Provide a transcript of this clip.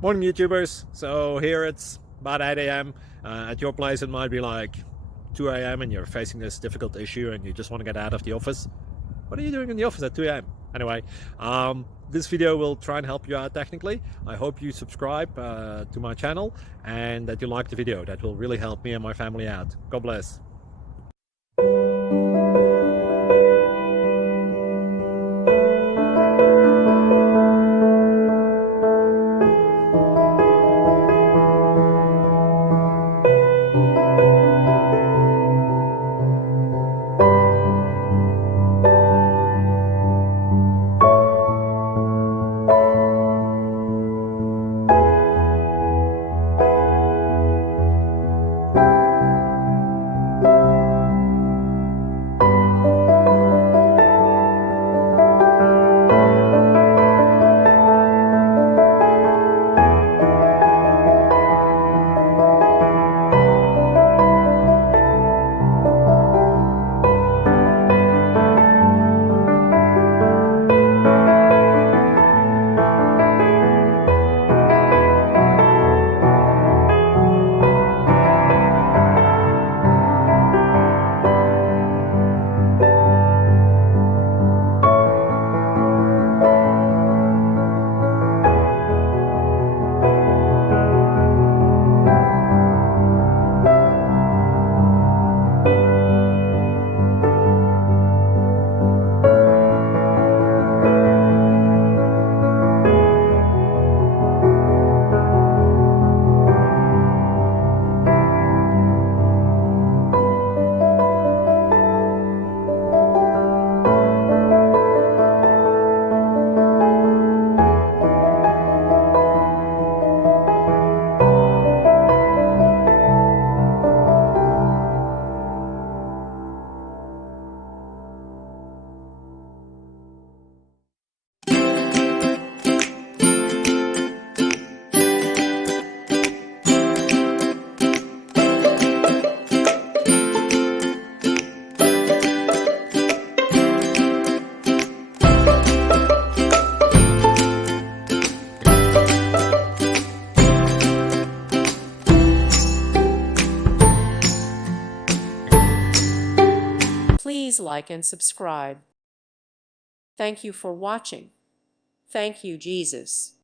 Morning YouTubers. So here it's about 8 a.m. At your place it might be like 2 a.m. and you're facing this difficult issue and you just want to get out of the office. What are you doing in the office at 2 a.m.? Anyway, this video will try and help you out technically. I hope you subscribe to my channel and that you like the video. That will really help me and my family out. God bless. Please like and subscribe. Thank you for watching. Thank you, Jesus.